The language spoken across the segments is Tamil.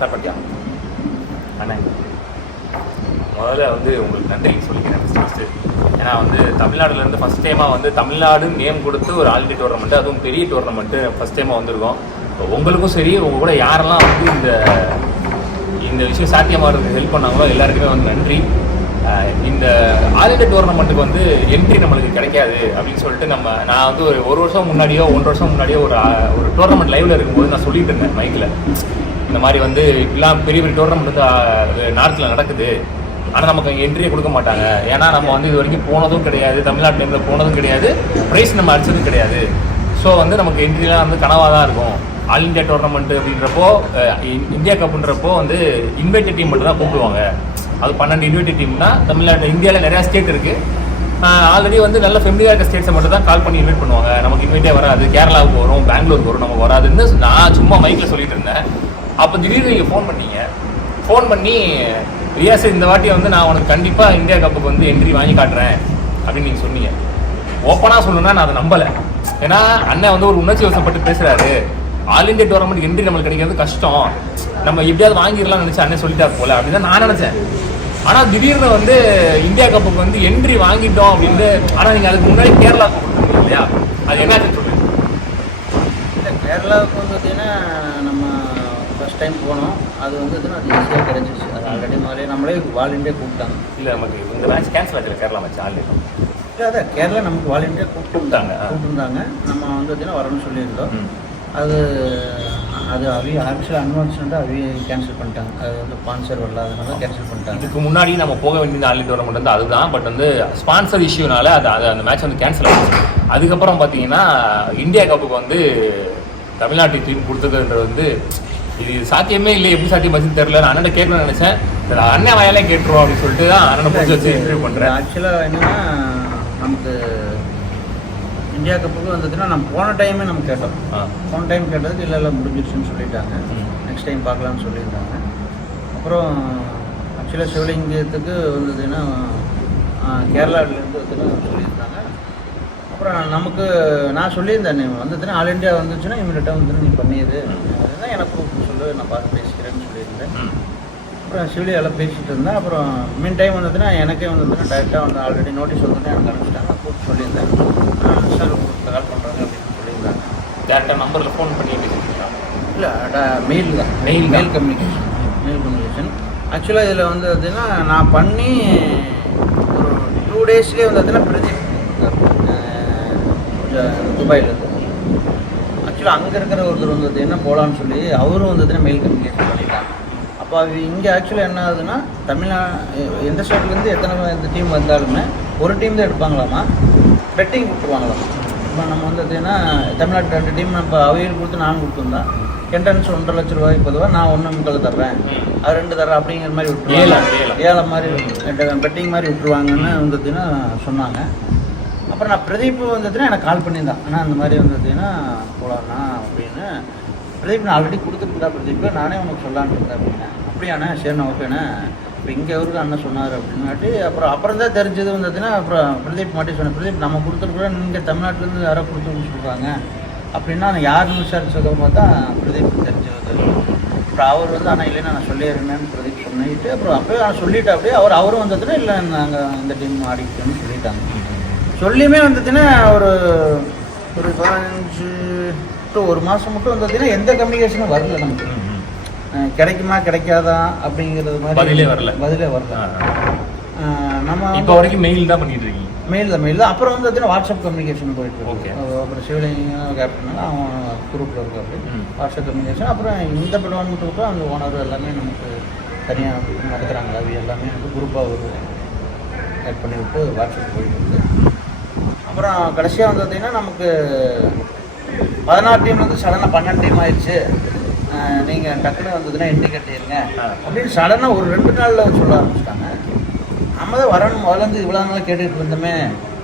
சாப்பிட்டியா அண்ணா? முதல்ல வந்து உங்களுக்கு நன்றி சொல்லிக்கிறேன் ஃபஸ்ட்டு. ஏன்னா வந்து தமிழ்நாடுலேருந்து ஃபஸ்ட் டைமாக வந்து தமிழ்நாடு நேம் கொடுத்து ஒரு ஆல் இண்டியா டோர்னமெண்ட்டு, அதுவும் பெரிய டோர்னமெண்ட்டு ஃபஸ்ட் டைமாக வந்திருக்கோம். உங்களுக்கும் சரி, உங்கள் கூட யாரெல்லாம் வந்து இந்த விஷயம் சாத்தியமாகிறதுக்கு ஹெல்ப் பண்ணாங்களோ எல்லாருக்குமே வந்து நன்றி. இந்த ஆல் இண்டியா டோர்னமெண்ட்டுக்கு வந்து என்ட்ரி நம்மளுக்கு கிடைக்காது அப்படின்னு சொல்லிட்டு நான் வந்து ஒரு வருஷம் முன்னாடியோ 1 வருஷம் முன்னாடியோ ஒரு டோர்னமெண்ட் லைவில் இருக்கும்போது நான் சொல்லிட்டு இருந்தேன் மைக்கில். இந்த மாதிரி வந்து இப்பெல்லாம் பெரிய பெரிய டோர்னமெண்ட் வந்து நார்த்தில் நடக்குது, ஆனால் நமக்கு அங்கே என்ட்ரியே கொடுக்க மாட்டாங்க. ஏன்னா நம்ம வந்து இது வரைக்கும் போனதும் கிடையாது, தமிழ்நாட்டு டைமில் போனதும் கிடையாது, ப்ரைஸ் நம்ம அடிச்சதும் கிடையாது. ஸோ வந்து நமக்கு என்ட்ரிலாம் வந்து கனவாக தான் இருக்கும். ஆல் இண்டியா டோர்னமெண்ட்டு அப்படின்றப்போ, இந்தியா கப்புன்றப்போ வந்து இன்வைட்டட் டீம் மட்டும் தான் கூப்பிடுவாங்க. அது 12 இன்வைட்டட் டீம் தான். தமிழ்நாடு இந்தியாவில் நிறையா ஸ்டேட் இருக்குது. ஆல்ரெடி வந்து நல்ல ஃபெமிலியாக இருக்க ஸ்டேட்ஸை மட்டும் தான் கால் பண்ணி இன்வைட் பண்ணுவாங்க. நமக்கு இன்வைட்டே வராது. கேரளாவுக்கு வரும், பெங்களூருக்கு வரும், நமக்கு வராதுன்னு நான் சும்மா மைக்கில் சொல்லிட்டு இருந்தேன். அப்போ திடீர்னு நீங்கள் ஃபோன் பண்ணீங்க. ஃபோன் பண்ணி ரியாஸ் இந்த வாட்டி வந்து நான் உனக்கு கண்டிப்பாக இந்தியா கப்புக்கு வந்து என்ட்ரி வாங்கி காட்டுறேன் அப்படின்னு நீங்கள் சொன்னீங்க. ஓப்பனாக சொல்லணும்னா நான் அதை நம்பலை. ஏன்னா அண்ணன் வந்து ஒரு உணர்ச்சி வசப்பட்டு பேசுகிறாரு. ஆல் இண்டியா டோர்னமெண்ட் என்ட்ரி நம்மளுக்கு கிடைக்கிறது கஷ்டம், நம்ம எப்படியாவது வாங்கிடலாம்னு நினச்சி அண்ணன் சொல்லிட்டாரு போல அப்படின்னு தான் நான் நினச்சேன். ஆனால் திடீர்னு வந்து இந்தியா கப்புக்கு வந்து என்ட்ரி வாங்கிட்டோம் அப்படின்னு. ஆனால் நீங்கள் அதுக்கு முன்னாடி கேரளாவுக்கு கொடுத்துருந்தீங்க இல்லையா, அது என்னாச்சுன்னு சொல்லுங்கள். இல்லை, கேரளாவுக்கு வந்து பார்த்தீங்கன்னா நம்ம ஃபஸ்ட் டைம் போனோம். அது வந்து அது ஈஸியாக கிடைச்சிச்சு. அது ஆல்ரெடி முதலே நம்மளே ஆல் இண்டியா கூப்பிட்டாங்க. இல்லை, நமக்கு இந்த மேட்ச் கேன்சல் ஆச்சு கேரளா மேட்ச் ஆல்ரெடி. இல்லை, அதான் கேரளா நமக்கு ஆல் இண்டியா கூப்பிட்டுருந்தாங்க. நம்ம வந்து பார்த்தீங்கன்னா வரணும்னு சொல்லியிருந்தோம். அது ஆக்சுவலாக அன்வான்ஸ்மெண்ட்டாக கேன்சல் பண்ணிட்டாங்க. அது வந்து ஸ்பான்சர் வரல, அதனால கேன்சல் பண்ணிட்டாங்க. இதுக்கு முன்னாடி நம்ம போக வேண்டியது ஆல் இண்டியா டோர்னமெண்ட் வந்து அதுதான். பட் வந்து ஸ்பான்சர் இஷ்யூனால அந்த மேட்ச் வந்து கேன்சல் ஆகிடுச்சு. அதுக்கப்புறம் பார்த்தீங்கன்னா இந்தியா கப்புக்கு வந்து தமிழ்நாட்டு டீம் கொடுத்ததுன்றது வந்து இது சாத்தியமே இல்லை. எப்படி சாத்தியமாச்சுன்னு தெரியல. நான் அண்ணன் கேட்கணும்னு நினச்சேன். அண்ணன் வாயாலே கேட்டுருவோம் அப்படின்னு சொல்லிட்டு தான் அண்ணனை பிடிச்சி வச்சு இன்டர்வியூ பண்ணுறேன். ஆக்சுவலாக என்னென்னா, நமக்கு இந்தியா கப்புக்கு வந்ததுன்னா நம்ம போன டைமே நம்ம கேட்டோம். போன டைம் கேட்டதுக்கு இல்லை முடிஞ்சிருச்சுன்னு சொல்லிட்டாங்க. நெக்ஸ்ட் டைம் பார்க்கலான்னு சொல்லியிருந்தாங்க. அப்புறம் ஆக்சுவலாக சிவலிங்கத்துக்கு வந்ததுன்னா கேரளாவிலேருந்து சொல்லியிருந்தாங்க. அப்புறம் நமக்கு நான் சொல்லியிருந்தேன், நீ வந்ததுன்னா ஆல் இண்டியா வந்துச்சுன்னா இமீடியட்டாக வந்துட்டு நீ பண்ணிடு, அதுதான் எனக்கு சொல்லு, நான் பார்த்து பேசிக்கிறேன்னு சொல்லியிருந்தேன். அப்புறம் சிவலி எல்லாம் பேசிகிட்டு இருந்தேன். அப்புறம் மீன் டைம் வந்ததுன்னா எனக்கே வந்ததுன்னா டைரெக்டாக வந்து ஆல்ரெடி நோட்டீஸ் வந்துட்டு எனக்கு அனுப்பிச்சிட்டாங்க. நான் கூப்பிட்டு சொல்லியிருந்தேன், சார் கால் பண்ணுறாங்க அப்படின்னு சொல்லியிருந்தாங்க. டேரெக்டாக நம்பரில் ஃபோன் பண்ணி பேசிக்கிறீங்களா? இல்லை, மெயில் தான். Mail communication. ஆக்சுவலாக இதில் வந்து பார்த்தீங்கன்னா நான் பண்ணி ஒரு 2 டேஸ்லேயே வந்து பார்த்தீங்கன்னா பிரதீப் துபாயிலேருந்து ஆக்சுவலாக அங்கே இருக்கிற ஒருத்தர் வந்து என்ன போகலான்னு சொல்லி அவரும் வந்து மெயில் கம்யூனிகேஷன் பண்ணிட்டாங்க. அப்போ அது இங்கே ஆக்சுவலாக என்ன ஆகுதுன்னா, எந்த ஸ்டேட்லேருந்து எந்த டீம் வந்தாலுமே ஒரு டீம் தான் எடுப்பாங்களாமா, பெட்டிங் கொடுத்துருவாங்களாம். இப்போ நம்ம வந்து பார்த்தீங்கன்னா தமிழ்நாட்டு 2 டீம் நம்ம அவையில் கொடுத்து நான் கொடுத்துருந்தா என்ட்ரன்ஸ் 1.5 லட்ச ரூபாய்க்கு பொதுவாக நான் 1.25 தர்றேன், அது 2 தர்றேன் அப்படிங்கிற மாதிரி விட்டுருவாங்க. ஏழை மாதிரி பெட்டிங் மாதிரி விட்டுருவாங்கன்னு வந்துட்டுன்னா சொன்னாங்க. அப்புறம் நான் பிரதீப் வந்துட்டுன்னா எனக்கு கால் பண்ணியிருந்தான், ஆனால் அந்த மாதிரி வந்துட்டுன்னா போகலாண்ணா அப்படின்னு. பிரதீப் நான் ஆல்ரெடி கொடுத்துருந்தா பிரதீப், நானே உனக்கு சொல்லான்னு இருந்தேன் அப்படின்னா. அப்படியாண்ணா, சரிண்ணா, ஓகேண்ணா. இப்போ இங்கே அவருக்கு அண்ணன் சொன்னார் அப்படின்னாட்டி அப்புறம் தான் தெரிஞ்சது வந்துச்சுன்னா, அப்புறம் பிரதீப் மாட்டி சொன்னேன், பிரதீப் நம்ம கொடுத்துருக்கூட நீங்கள் தமிழ்நாட்டிலேருந்து யாரோ கொடுத்துருன்னு சொல்கிறாங்க அப்படின்னா நான் யாருன்னு விசாரிச்சதுக்கு பார்த்தா பிரதீப் தெரிஞ்சது. அப்புறம் அவர் வந்து ஆனால் இல்லைன்னா நான் சொல்லிடுறேன்னு பிரதீப் சொல்லிட்டு, அப்புறம் அப்போயே நான் சொல்லிவிட்டு அப்படியே அவரும் வந்ததுன்னா இல்லை நாங்கள் இந்த டீம் ஆடிக்கிட்டோன்னு சொல்லிட்டாங்க. சொல்லியுமே வந்துச்சுன்னா ஒரு 15 to 1 மாதம் மட்டும் வந்ததுன்னா எந்த கம்யூனிகேஷனும் வரல நமக்கு. கிடைக்குமா கிடைக்காதா அப்படிங்கிறது மாதிரி பதிலே வரல. நம்ம இப்போ வரைக்கும் மெயில் தான் பண்ணிட்டு இருக்கீங்க? மெயில் தான். அப்புறம் வந்து பார்த்தீங்கன்னா வாட்ஸ்அப் கம்யூனிகேஷன் போயிட்டு இருக்கு. அப்புறம் சிவலிங்கம் கேப்டனால அவன் குரூப்பில் இருக்கு, அப்படி வாட்ஸ்அப் கம்யூனிகேஷன். அப்புறம் இந்த டோர்னமெண்ட்டுக்கு அந்த ஓனர் எல்லாமே நமக்கு தனியாக நடத்துகிறாங்க. அது எல்லாமே வந்து குரூப்பாக ஒரு ஆட் பண்ணி விட்டு வாட்ஸ்அப் போயிட்டு இருக்கு. அப்புறம் கடைசியாக வந்து பார்த்தீங்கன்னா நமக்கு 16 டீம் வந்து சடனாக 12 டீம் ஆயிடுச்சு, நீங்கள் டக்குன்னு வந்ததுன்னா என்ட்ரி கட்டிடுங்க அப்படின்னு சடனாக ஒரு 2 நாளில் சொல்ல ஆரம்பிச்சிட்டாங்க. நம்ம தான் வரணும், முதலேருந்து இவ்வளோ நாள் கேட்டுக்கிட்டு இருந்தோமே.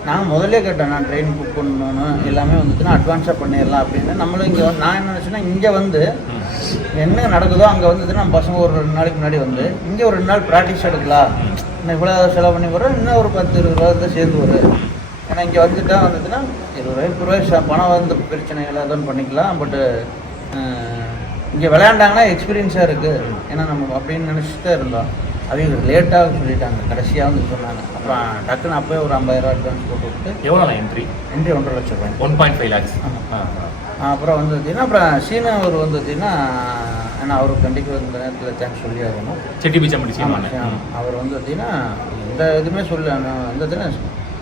நாங்கள் முதல்ல கேட்டோம், நான் ட்ரெயின் புக் பண்ணணுன்னு எல்லாமே வந்துச்சுன்னா அட்வான்ஸாக பண்ணிடலாம் அப்படின்னு. நம்மளும் இங்கே வந்து நான் என்ன நினச்சேன்னா, இங்கே வந்து என்ன நடக்குதோ அங்கே வந்துச்சுன்னா நம்ம பசங்க ஒரு 2 நாளைக்கு முன்னாடி வந்து இங்கே ஒரு 2 நாள் ப்ராக்டிஸ் எடுக்கலாம், இன்னும் இவ்வளோ செலவு பண்ணி வரோம், இன்னும் ஒரு 10-20 ரூபா தான் சேர்ந்து வரும். ஏன்னா இங்கே வந்துட்டா வந்துச்சுன்னா 20 ரூபாய் பணம் வந்து பிரச்சனைகள் எதுவும் பண்ணிக்கலாம். பட்டு இங்கே விளையாண்டாங்கன்னா எக்ஸ்பீரியன்ஸாக இருக்குது ஏன்னா நம்ம அப்படின்னு நினச்சிட்டு தான் இருந்தோம். அவங்க லேட்டாக சொல்லிட்டாங்க, கடைசியாக வந்து சொன்னாங்க. அப்புறம் டக்குன்னு அப்போயே ஒரு 50,000 அட்வான்ஸ் போட்டு விட்டு. எவ்வளோ என்ட்ரி 1.5 லட்சம் ரூபாய், 1.5 lakhs. அப்புறம் வந்து பார்த்தீங்கன்னா அப்புறம் சீனவர் வந்து பார்த்தீங்கன்னா ஏன்னா அவருக்கு கண்டிப்பாக இந்த நேரத்தில் தேங்க்ஸ் சொல்லி ஆகணும். செட்டி பிச்சம்படி சீமான் அவர் வந்து பார்த்தீங்கன்னா எந்த இதுவுமே சொல்ல எந்த இதுன்னு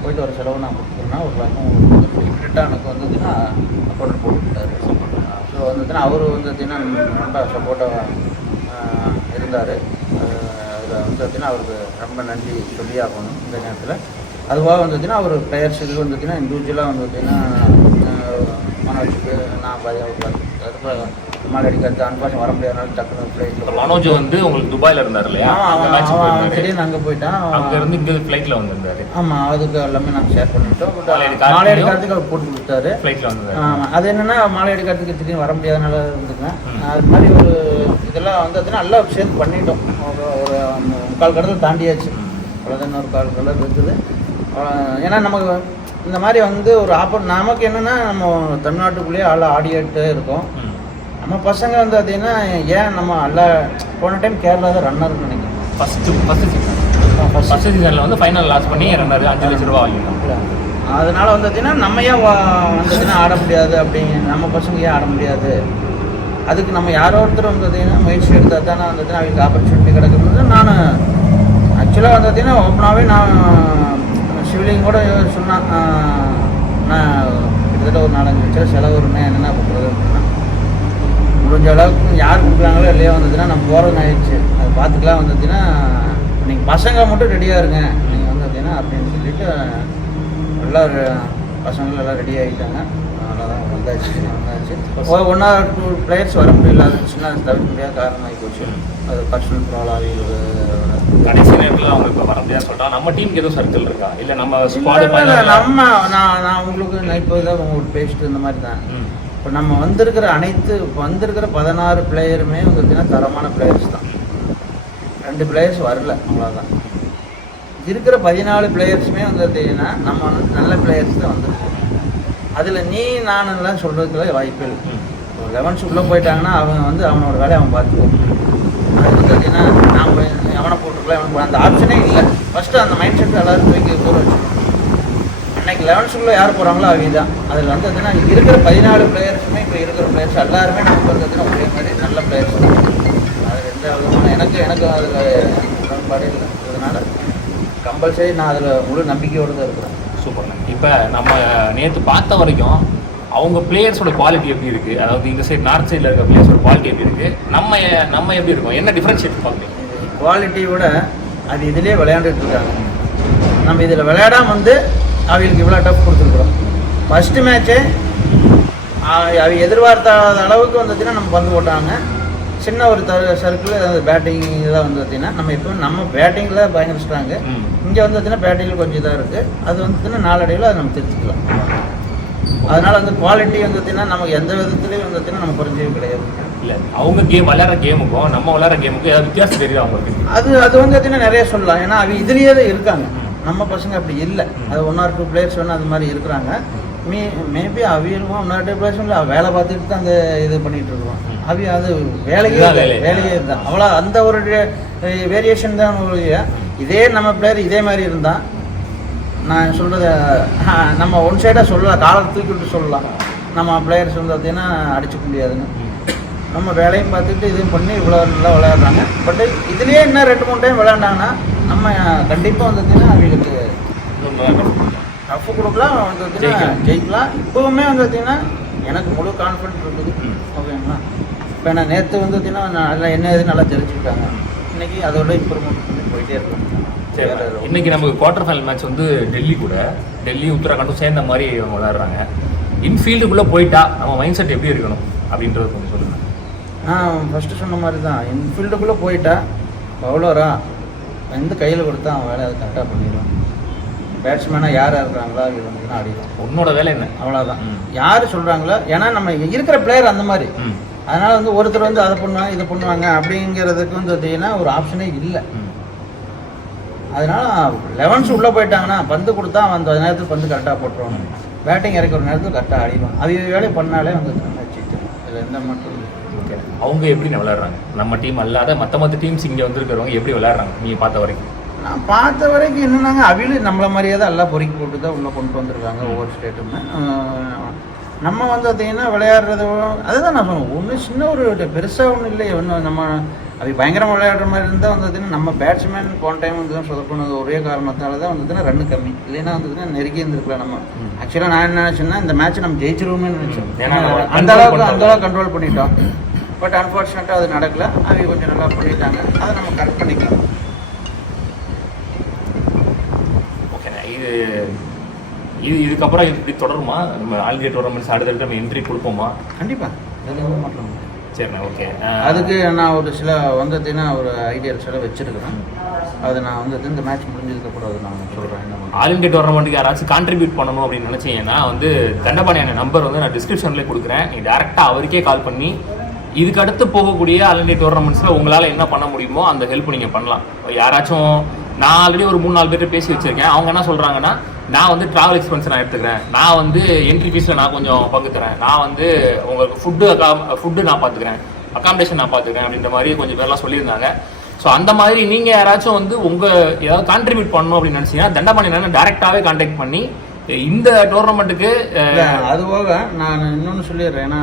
போயிட்டு வர செலவு நான் கொடுத்துருன்னா ஒரு இமிடியட்டாக எனக்கு வந்து பார்த்தீங்கன்னா அக்கௌண்ட் போட்டுக்கிட்டாரு. ஸோ வந்து பார்த்தீங்கன்னா அவர் வந்து பார்த்தீங்கன்னா ரொம்ப சப்போர்ட்டாக இருந்தார். அதில் வந்து பார்த்தீங்கன்னா அவருக்கு ரொம்ப நன்றி சொல்லி ஆகணும் இந்த நேரத்தில். அதுவாக வந்து பார்த்தீங்கன்னா அவர் பிளேயர்ஸுக்கு வந்து பார்த்தீங்கன்னா இண்டிவிஜுவலாக வந்து பார்த்தீங்கன்னா மனோஜுக்கு நான் அதுக்கப்புறம் மாலை அடிக்கிறது அன்பாசம் வர முடியாதனால டக்குனு ஃப்ளைட்டில். மனோஜ் வந்து உங்களுக்கு துபாயில் இருந்தார் இல்லையா? அவன் திடீர்னு அங்கே போயிட்டான். அங்கேருந்து இங்கே ஃப்ளைட்டில் வந்திருந்தாரு. ஆமாம், அதுக்கு எல்லாமே நாங்கள் ஷேர் பண்ணிட்டோம். மாலை அடிக்கிறதுக்கு அவர் போட்டு கொடுத்தாரு. ஃப்ளைட்டில் வந்தார். ஆமாம், அது என்னென்னா மாலை அடிக்கிறதுக்கு திடீர்னு வர முடியாதனால இருந்துங்க. அது மாதிரி ஒரு இதெல்லாம் வந்து பார்த்தீங்கன்னா நல்லா சேர்ந்து பண்ணிட்டோம். ஒரு 3/4 கடல் தாண்டியாச்சு. அவ்வளோதான், இன்னொரு 1/4 கடல் இருக்குது. ஏன்னா நமக்கு இந்த மாதிரி வந்து ஒரு நமக்கு என்னென்னா நம்ம தமிழ்நாட்டுக்குள்ளேயே ஆடிட்டு இருக்கோம். நம்ம பசங்க வந்து பார்த்தீங்கன்னா ஏன் நம்ம போன டைம் கேரளா தான் ரன்னர்னு நினைக்கிறேன். ஃபஸ்ட்டு சீசனில் வந்து ஃபைனல் லாஸ் பண்ணி ரன்னர் 5 லட்ச ரூபா வாங்கிட்டோம். அதனால வந்து பார்த்தீங்கன்னா நம்ம ஏன் வந்து ஆட முடியாது அப்படிங்க, நம்ம பசங்க ஏன் ஆட முடியாது, அதுக்கு நம்ம யாரோ ஒருத்தர் வந்து பார்த்தீங்கன்னா முயற்சி எடுத்தால் தானே வந்து பார்த்தீங்கன்னா அவங்களுக்கு ஆப்பர்ச்சுனிட்டி கிடைக்கும்போது நான் ஆக்சுவலாக வந்து பார்த்தீங்கன்னா ஓப்பனாகவே நான் சிவிலிங் கூட சொன்னான். நான் கிட்டத்தட்ட ஒரு 4-5 லட்சம் செலவு வருமே, என்னென்ன பண்ணுறது அப்படின்னா முடிஞ்ச அளவுக்கு யார் கொடுக்குறாங்களோ இல்லையோ வந்ததுன்னா நம்ம போகிறது ஆயிடுச்சு, அதை பார்த்துக்கலாம். வந்துச்சுன்னா நீங்கள் பசங்க மட்டும் ரெடியாக இருங்க நீங்கள் வந்து பார்த்தீங்கன்னா அப்படின்னு சொல்லிட்டு நல்லா பசங்களும் எல்லாம் ரெடி ஆகிட்டாங்க. அவ்வளோதான், வந்தாச்சு. 1 or 2 பிளேயர்ஸ் வர முடியல, சின்ன தவிர்க்க முடியாத காரணமாகி போச்சு. அது பர்சனல் ப்ராப்ளம் ஆகிடுது. கடைசி நேரத்தில் அவங்க இப்போ வர முடியாது சொல்கிறாங்க. நம்ம டீமுக்கு எதுவும் சர்க்கிள் இருக்கா இல்லை நம்ம ஸ்குவாட் நான் உங்களுக்கு நான் இப்போ தான் உங்களுக்கு பேசிட்டு இந்த மாதிரி தான். இப்போ நம்ம வந்திருக்கிற 16 பிளேயருமே வந்து பார்த்தீங்கன்னா தரமான பிளேயர்ஸ் தான். 2 பிளேயர்ஸ் வரல, அவ்வளோதான். இருக்கிற 14 பிளேயர்ஸுமே வந்து பார்த்தீங்கன்னா நம்ம வந்து நல்ல பிளேயர்ஸ் தான் வந்திருக்கோம். அதில் நானுலாம் சொல்கிறதுக்குள்ள வாய்ப்பு இல்லை. 11 உள்ளே போயிட்டாங்கன்னா அவங்க வந்து அவனோட வேலையை அவன் பார்த்துக்குவோம். அது வந்து பார்த்தீங்கன்னா நாம் எவனை போட்டுக்கலாம், அந்த ஆப்ஷனே இல்லை. ஃபஸ்ட்டு அந்த மைண்ட் செட் எல்லாரும் தூக்கி தூர வச்சுக்கணும். அன்றைக்கி 11 யார் போகிறாங்களோ அவங்க தான். அதில் வந்து பார்த்தீங்கன்னா இருக்கிற 14 பிளேயர்ஸுமே இப்போ இருக்கிற பிளேயர்ஸ் எல்லாருமே நமக்கு வந்து பார்த்தீங்கன்னா ஒரே மாதிரி நல்ல பிளேயர்ஸ் தான். அது எந்த விதமான எனக்கு அதில் உடன்பாடே இல்லை. அதனால் கம்பல்சரி நான் அதில் முழு நம்பிக்கையோடு தான் இருக்கிறேன். சூப்பர்ண்ணா. இப்போ நம்ம நேற்று பார்த்த வரைக்கும் அவங்க பிளேயர்ஸோட குவாலிட்டி எப்படி இருக்குது, அதாவது இந்த சைடு நார்த் சைடில் இருக்க பிளேயர்ஸோட குவாலிட்டி எப்படி இருக்குது, நம்ம எப்படி இருக்கோம், என்ன டிஃப்ரென்ஷியேட் பார்க்குறீங்க? குவாலிட்டியோட அது இதிலே விளையாண்டுட்டு இருக்காங்க. நம்ம இதில் விளையாடாமல் வந்து அவங்களுக்கு இவ்வளோ டஃப் கொடுத்துருக்குறோம். ஃபஸ்ட்டு மேட்ச்சே அவங்க எதிர்பார்த்தாத அளவுக்கு வந்துச்சுன்னா நம்ம பந்து போட்டாங்க. சின்ன ஒரு சர்க்கிள் அந்த பேட்டிங் இதெல்லாம் வந்து பார்த்தீங்கன்னா நம்ம இப்போ நம்ம பேட்டிங்கில் பயங்கர ஸ்ட்ராங்கு. இங்கே வந்து பார்த்தீங்கன்னா பேட்டிங்கில் கொஞ்சம் இதாக இருக்குது. அது வந்து பார்த்தீங்கன்னா நாளடைவில் அதை நம்ம திருத்திக்கலாம். அதனால் வந்து குவாலிட்டி வந்து பார்த்தீங்கன்னா நமக்கு எந்த விதத்துலேயும் வந்து பார்த்தீங்கன்னா நம்ம குறைஞ்சவே கிடையாது. இல்லை அவங்க விளையாடுற கேமுக்கும் நம்ம விளையாடுற கேமுக்கும் ஏதாவது வித்தியாசம் தெரியும் அவங்களுக்கு? அது வந்து பார்த்தீங்கன்னா நிறைய சொல்லலாம். ஏன்னா அவங்க இதுலேயே தான் இருக்காங்க. நம்ம பசங்க அப்படி இல்லை. அது 1 or 2 பிளேயர்ஸ் வேணால் அது மாதிரி இருக்கிறாங்க. மேபி அவியலுமா 1 or 2 பிளேயர்ஸ் வேலை பார்த்துட்டு தான் அந்த இது பண்ணிகிட்டு இருக்கிறோம். அது வேலையே தான். அவ்வளோ அந்த ஒரு வேரியேஷன் தான். இதே நம்ம பிளேயர் இதே மாதிரி இருந்தால் நான் சொல்கிறத நம்ம ஒன் சைடாக சொல்லலாம், காலத்தை தூக்கி விட்டு சொல்லலாம். நம்ம பிளேயர்ஸ் வந்து பார்த்தீங்கன்னா அடிச்சுக்க முடியாதுன்னு. நம்ம வேலையும் பார்த்துட்டு இதையும் பண்ணி இவ்வளோ நல்லா விளையாடுறாங்க. பட் இதுலேயே இன்னும் 2-3 டைம் விளையாண்டாங்கன்னா நம்ம கண்டிப்பாக வந்து பார்த்தீங்கன்னா அவங்களுக்கு டஃப் கொடுக்கலாம், வந்து பார்த்தீங்கன்னா ஜெயிக்கலாம். இப்போவுமே வந்து பார்த்தீங்கன்னா எனக்கு முழு கான்ஃபிடன்ஸ் இருக்குது. ஓகேங்களா? இப்போ நான் நேற்று வந்து பார்த்தீங்கன்னா நல்லா என்ன எது நல்லா தெரிஞ்சுக்கிட்டாங்க. இன்றைக்கி அதோட இம்ப்ரூவ்மெண்ட் பண்ணி போயிட்டே இருக்கும். இன்னைக்கு நமக்கு குவார்டர் ஃபைனல் மேட்ச் வந்து டெல்லி உத்தரகாண்டும் சேர்ந்த மாதிரி அவங்க விளையாடுறாங்க. இன்ஃபீல்டுக்குள்ளே போயிட்டா நம்ம மைண்ட் செட் எப்படி இருக்கணும் அப்படின்றது கொஞ்சம் சொல்லுங்கள். ஃபஸ்ட்டு சொன்ன மாதிரி தான். இன்ஃபீல்டுக்குள்ளே போயிட்டா பவுலரா வந்து கையில் கொடுத்தா அவன் வேலை அதை கரெக்டாக பண்ணிடுவான். பேட்ஸ்மேனாக யார் இருக்கிறாங்களோ இது வந்து ஆடிடும். உன்னோட வேலை என்ன? அவ்வளோதான். யார் சொல்கிறாங்களோ, ஏன்னா நம்ம இருக்கிற பிளேயர் அந்த மாதிரி. அதனால் வந்து ஒருத்தர் வந்து அதை பண்ணுவாங்க இதை பண்ணுவாங்க அப்படிங்கிறதுக்கு வந்து பார்த்தீங்கன்னா ஒரு ஆப்ஷனே இல்லை. அதனால் 11 உள்ளே போயிட்டாங்கன்னா பந்து கொடுத்தா அவன் அந்த நேரத்துக்கு பந்து கரெக்டாக போட்டுருவாங்க. பேட்டிங் இறக்கி ஒரு நேரத்துக்கு கரெக்டாக ஆடிடுவான். அது வேலையை பண்ணாலே வந்து மேட்ச் இதில் எந்த மட்டும். ஓகே. அவங்க எப்படி விளையாடுறாங்க, நம்ம டீம் அல்லாத மற்ற டீம்ஸ் இங்கே வந்துருக்கிறவங்க எப்படி விளையாடுறாங்க நீங்கள் பார்த்த வரைக்கும்? நான் பார்த்த வரைக்கும் என்னன்னாங்க, அவிலும் நம்மள மாதிரியே தான் எல்லாம் பொறுக்கி போட்டு தான் உள்ளே கொண்டு வந்திருக்காங்க ஒவ்வொரு ஸ்டேட்டுமே. நம்ம வந்து பார்த்தீங்கன்னா விளையாடுறது அதுதான் நான் சொன்னேன், ஒன்றும் சின்ன ஒரு பெருசாக ஒன்றும் இல்லை. ஒன்றும் நம்ம அப்படி பயங்கரமாக விளையாடுற மாதிரி இருந்தால் வந்துட்டுன்னா நம்ம பேட்ஸ்மேன் போன டைம் வந்து தான் சொதப்பினது ஒரே காரணத்தால் தான் வந்துட்டுன்னா ரன்னு கம்மி, இல்லைன்னா வந்துட்டுன்னா நெருக்கி இருந்திருக்கலாம். நம்ம ஆக்சுவலாக நான் என்ன நினச்சேன்னா இந்த மேட்ச் நம்ம ஜெயிச்சிருவோமே நினச்சோம், ஏன்னா அந்த அளவுக்கு கண்ட்ரோல் பண்ணிட்டோம். பட் அன்ஃபார்ச்சுனேட்டாக அது நடக்கல. அவங்க கொஞ்சம் நல்லா பண்ணிட்டாங்க, அதை நம்ம கரெக்ட் பண்ணிக்கலாம். இதுக்கப்புறம் இப்படி தொடருமா? நம்ம ஆல் இந்தியா டோர்னமெண்ட்ஸ் அடுத்தடுத்து நம்ம என்ட்ரி கொடுப்போமா? கண்டிப்பாக மாட்டோம். சரிண்ணா, ஓகே. அதுக்கு நான் ஒரு சில வந்ததுன்னா ஒரு ஐடியா சில வச்சுருக்கிறேன். அது நான் வந்து இந்த மேட்ச் முடிஞ்சதுக்கப்புறம் அது நான் சொல்கிறேன். ஆல் இந்தியா டோர்னமெண்ட்டுக்கு யாராச்சும் கான்ட்ரிபியூட் பண்ணணும் அப்படின்னு நினச்சிங்கன்னா வந்து தண்டபாணியான நம்பர் வந்து நான் டிஸ்கிரிப்ஷன்லேயே கொடுக்குறேன். நீங்கள் டேரெக்டாக அவருக்கே கால் பண்ணி இதுக்கு அடுத்து போகக்கூடிய ஆல் இந்தியா டோர்னமெண்ட்ஸில் உங்களால் என்ன பண்ண முடியுமோ அந்த ஹெல்ப் நீங்கள் பண்ணலாம். யாராச்சும் நான் ஆல்ரெடி ஒரு 3-4 பேர்கிட்ட பேசி வச்சுருக்கேன். அவங்க என்ன சொல்கிறாங்கன்னா, நான் வந்து ட்ராவல் எக்ஸ்பென்ஸ் நான் எடுத்துக்கிறேன், நான் வந்து என்ட்ரி ஃபீஸில் நான் கொஞ்சம் பங்கு தரேன், நான் வந்து உங்களுக்கு ஃபுட்டு நான் பார்த்துக்கிறேன், அகாமடேஷன் நான் பார்த்துக்கிறேன் அப்படின்ற மாதிரி கொஞ்சம் பேர்லாம் சொல்லியிருந்தாங்க. ஸோ அந்த மாதிரி நீங்கள் யாராச்சும் வந்து உங்கள் ஏதாவது கான்ட்ரிபியூட் பண்ணணும் அப்படின்னு நினச்சிங்கன்னா தண்டபாணி டேரெக்டாகவே கான்டாக்ட் பண்ணி இந்த டோர்னமெண்ட்டுக்கு அது போக நான் இன்னொன்று சொல்லிடுறேன். ஏன்னா